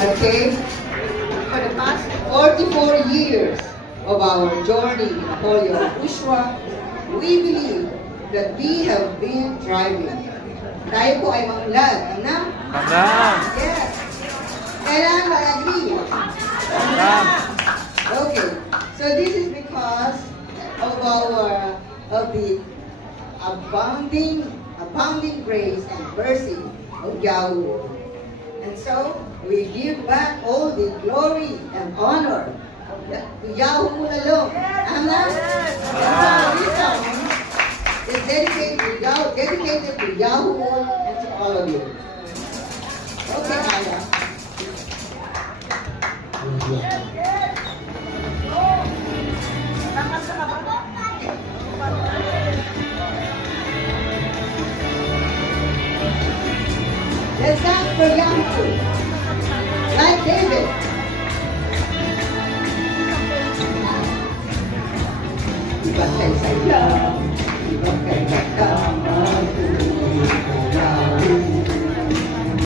Okay? For the past 44 years of our journey in Apoyo Pushwa, we believe that we have been thriving. Tayo po ay manglad. Ano? Yes. Kailangan mag-agree. Okay. So this is because of the abounding grace and mercy of Yahweh. And so we give back all the glory and honor to Yahweh alone. Amen. This song is dedicated to Yahweh and to all of you. Okay, Aya. Let's dance for Yahweh, like David. Ibang kay sayo, ibang kay kakam.